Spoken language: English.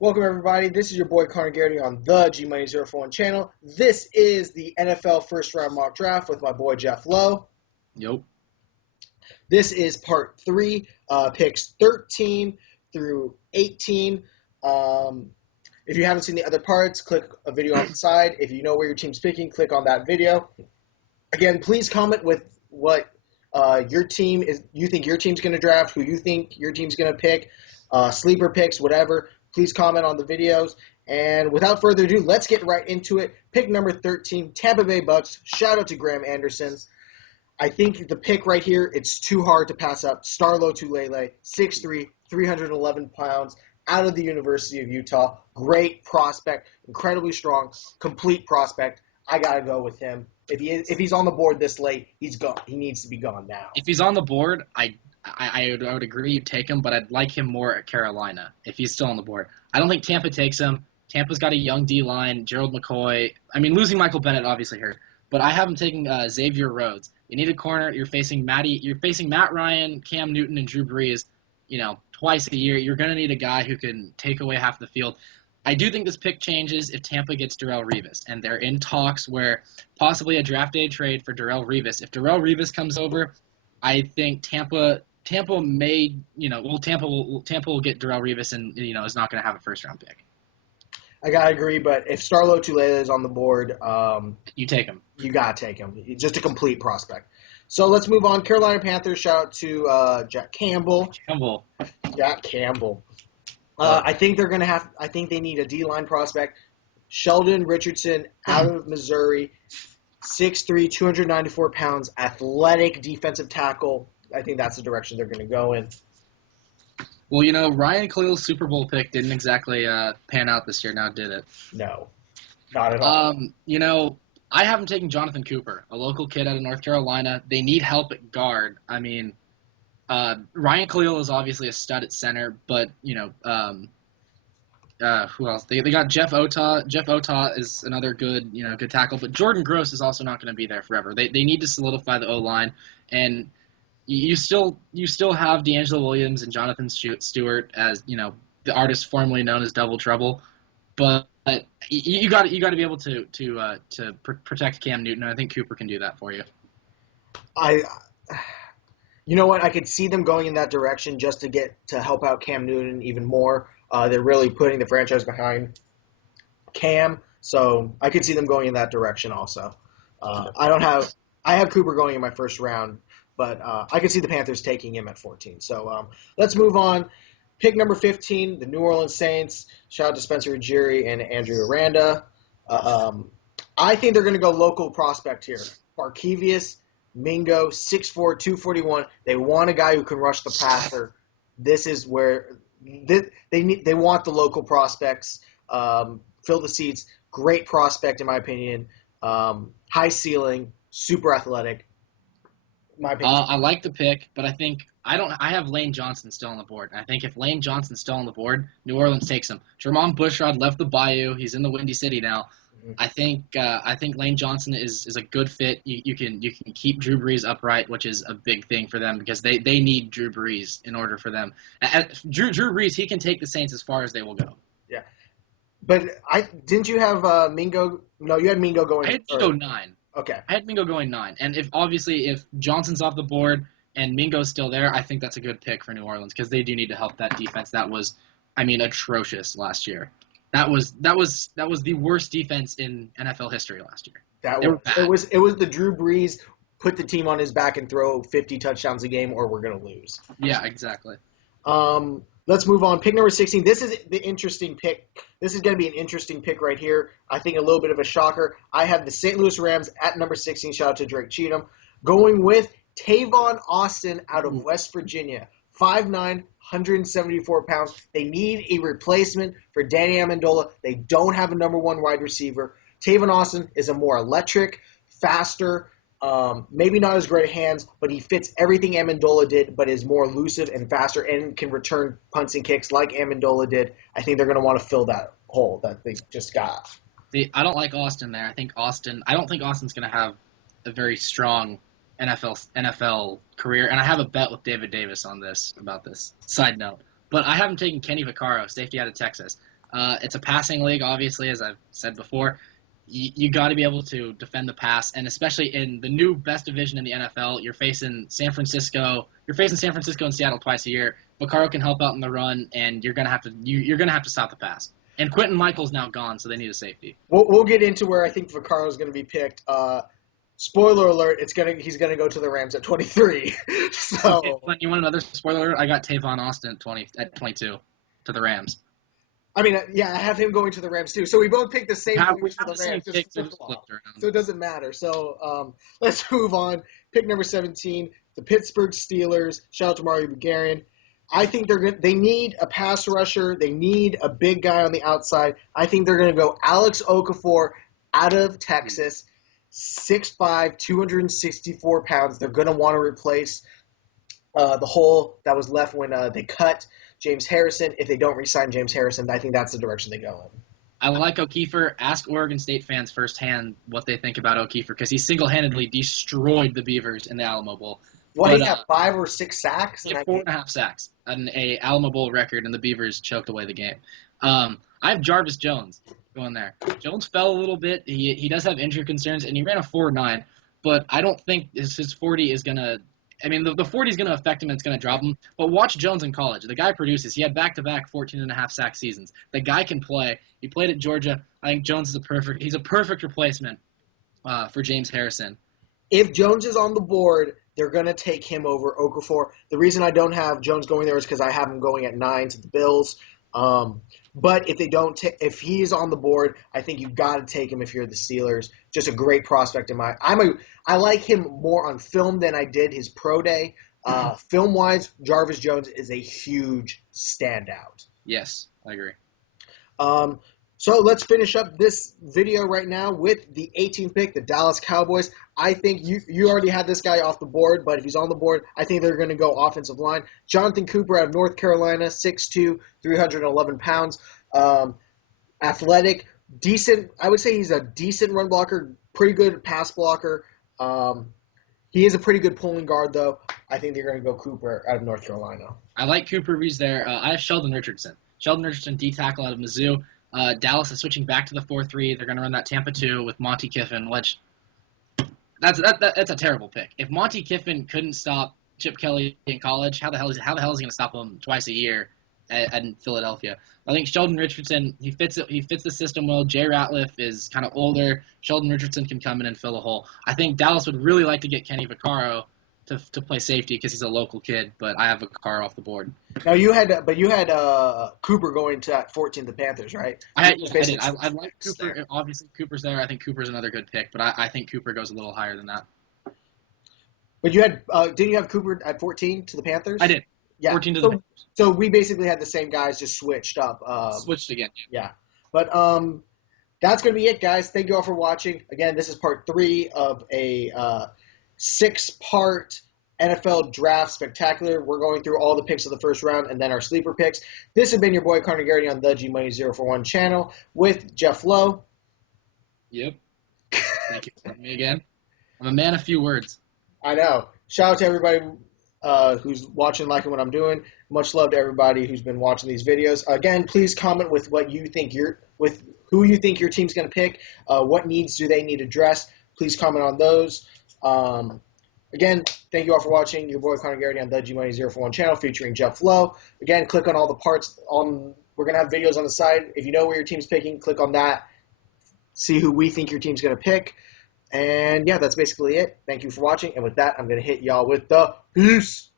Welcome, everybody. This is your boy Connor Garrity on the G Money 041 channel. This is the NFL first round mock draft with my boy Geoff Lowe. Yep. This is part 3, picks 13 through 18. If you haven't seen the other parts, click a video on the side. If you know where your team's picking, click on that video. Again, please comment with what your team is. You think your team's going to draft, who you think your team's going to pick, sleeper picks, whatever. Please comment on the videos. And without further ado, let's get right into it. Pick number 13, Tampa Bay Bucs. Shout out to Graham Anderson. I think the pick right here, it's too hard to pass up. Lowe, 6'3", 311 pounds, out of the University of Utah. Great prospect, incredibly strong, complete prospect. I got to go with him. If he's on the board this late, he's gone. He needs to be gone now. If he's on the board, I would agree you take him, but I'd like him more at Carolina if he's still on the board. I don't think Tampa takes him. Tampa's got a young D-line, Gerald McCoy. I mean, losing Michael Bennett obviously hurt, but I have him taking Xavier Rhodes. You need a corner. You're facing Matt Ryan, Cam Newton, and Drew Brees, twice a year. You're going to need a guy who can take away half the field. I do think this pick changes if Tampa gets Darrelle Revis, and they're in talks where possibly a draft day trade for Darrelle Revis. If Darrelle Revis comes over, I think Tampa may, Tampa will get Darrelle Revis and, is not going to have a first-round pick. I got to agree, but if Lowe is on the board, you take him. You got to take him. He's just a complete prospect. So let's move on. Carolina Panthers, shout out to Jack Campbell. Jack Campbell. I think they need a D-line prospect. Sheldon Richardson out of Missouri, 6'3", 294 pounds, athletic defensive tackle. I think that's the direction they're going to go in. Well, Ryan Khalil's Super Bowl pick didn't exactly pan out this year, now did it? No, not at all. I have him taking Jonathan Cooper, a local kid out of North Carolina. They need help at guard. I mean, Ryan Khalil is obviously a stud at center, but, who else? They got Jeff Otah. Jeff Otah is another good tackle, but Jordan Gross is also not going to be there forever. They need to solidify the O-line, and you still have D'Angelo Williams and Jonathan Stewart as, the artist formerly known as Double Trouble, but you got to be able to protect Cam Newton, and I think Cooper can do that for you. You know what? I could see them going in that direction just to help out Cam Newton even more. They're really putting the franchise behind Cam, so I could see them going in that direction also. I have Cooper going in my first round, but I could see the Panthers taking him at 14. So let's move on. Pick number 15, the New Orleans Saints. Shout out to Spencer Ujiri and Andrew Aranda. I think they're going to go local prospect here. Barkevius Mingo, 6'4", 241. They want a guy who can rush the passer. This is where they want the local prospects. Fill the seats. Great prospect, in my opinion. High ceiling, super athletic. My opinion. I like the pick, but I have Lane Johnson still on the board. I think if Lane Johnson's still on the board, New Orleans takes him. Jermon Bushrod left the Bayou. He's in the Windy City now. I think Lane Johnson is a good fit. You can keep Drew Brees upright, which is a big thing for them because they need Drew Brees in order for them. Drew Brees, he can take the Saints as far as they will go. Yeah, but didn't you have Mingo? No, you had Mingo going. I had Mingo 9. Okay, I had Mingo going 9, and if Johnson's off the board and Mingo's still there, I think that's a good pick for New Orleans because they do need to help that defense. That was, atrocious last year. That was the worst defense in NFL history last year. It was the Drew Brees put the team on his back and throw 50 touchdowns a game or we're going to lose. Yeah, exactly. Let's move on. Pick number 16. This is the interesting pick. This is going to be an interesting pick right here. I think a little bit of a shocker. I have the St. Louis Rams at number 16. Shout out to Drake Cheatham. Going with Tavon Austin out of West Virginia. 5'9", 174 pounds. They need a replacement for Danny Amendola. They don't have a number 1 wide receiver. Tavon Austin is a more electric, faster, maybe not as great hands, but he fits everything Amendola did, but is more elusive and faster and can return punts and kicks like Amendola did. I think they're going to want to fill that hole that they just got. I don't like Austin there. I don't think Austin's going to have a very strong NFL career, and I have a bet with David Davis on this about this. Side note, but I haven't taken Kenny Vaccaro, safety out of Texas. It's a passing league, obviously, as I've said before. You got to be able to defend the pass, and especially in the new best division in the NFL, you're facing San Francisco. You're facing San Francisco and Seattle twice a year. Vaccaro can help out in the run, and you're gonna have to stop the pass. And Quentin Michael's now gone, so they need a safety. We'll get into where I think Vaccaro is going to be picked. Spoiler alert: he's gonna go to the Rams at 23. So Okay, you want another spoiler alert? I got Tavon Austin at 22 to the Rams. I mean, yeah, I have him going to the Rams too. So we both picked the same players for the Rams, just flipped around. so it doesn't matter. So let's move on. Pick number 17, the Pittsburgh Steelers. Shout out to Mario Bulgarian. I think they need a pass rusher. They need a big guy on the outside. I think they're going to go Alex Okafor out of Texas, 6'5", 264 pounds. They're going to want to replace the hole that was left when they cut James Harrison. If they don't re-sign James Harrison, I think that's the direction they go in. I like O'Keefer. Ask Oregon State fans firsthand what they think about O'Keefer, because he single-handedly destroyed the Beavers in the Alamo Bowl. He had 5 or 6 sacks? He had 4.5 sacks, an Alamo Bowl record, and the Beavers choked away the game. I have Jarvis Jones going there. Jones fell a little bit. He does have injury concerns, and he ran a 4.9, but I don't think his 40 is going to – I mean, the 40 is going to affect him and it's going to drop him. But watch Jones in college. The guy produces. He had back-to-back 14.5 sack seasons. The guy can play. He played at Georgia. I think Jones is a perfect replacement for James Harrison. If Jones is on the board, they're going to take him over Okafor. The reason I don't have Jones going there is because I have him going at 9 to the Bills. But if they don't, if he's on the board, I think you got to take him if you're the Steelers. Just a great prospect in my. I like him more on film than I did his pro day. Film wise, Jarvis Jones is a huge standout. Yes, I agree. So let's finish up this video right now with the 18th pick, the Dallas Cowboys. I think you already had this guy off the board, but if he's on the board, I think they're going to go offensive line. Jonathan Cooper out of North Carolina, 6'2", 311 pounds. Athletic, decent. I would say he's a decent run blocker, pretty good pass blocker. He is a pretty good pulling guard, though. I think they're going to go Cooper out of North Carolina. I like Cooper. He's there. I have Sheldon Richardson. Sheldon Richardson, D-tackle out of Mizzou. Dallas is switching back to the 4-3. They're going to run that Tampa 2 with Monty Kiffin, which that's a terrible pick. If Monty Kiffin couldn't stop Chip Kelly in college, how the hell is he going to stop him twice a year in Philadelphia? I think Sheldon Richardson, he fits the system well. Jay Ratliff is kind of older. Sheldon Richardson can come in and fill a hole. I think Dallas would really like to get Kenny Vaccaro to play safety because he's a local kid, but I have Vaccaro off the board. Now you had Cooper going to 14 the Panthers, right? I did. I like Cooper. There. Obviously, Cooper's there. I think Cooper's another good pick, but I think Cooper goes a little higher than that. But you had didn't you have Cooper at 14 to the Panthers? I did. Yeah. 14 to the Panthers. So we basically had the same guys, just switched up. Switched again. Yeah. But that's going to be it, guys. Thank you all for watching. Again, this is part 3 of a 6-part NFL Draft Spectacular. We're going through all the picks of the first round and then our sleeper picks. This has been your boy Connor Garrity on the G-Money041 channel with Geoff Lowe. Yep. Thank you for having me again. I'm a man of few words. I know. Shout out to everybody who's watching, liking what I'm doing. Much love to everybody who's been watching these videos. Again, please comment with what you think who you think your team's going to pick. What needs do they need addressed? Please comment on those. Again, thank you all for watching. Your boy Connor Garrity on the G-Money041 channel featuring Geoff Lowe. Again, click on all the parts. We're going to have videos on the side. If you know where your team's picking, click on that. See who we think your team's going to pick. And, yeah, that's basically it. Thank you for watching. And with that, I'm going to hit y'all with the peace.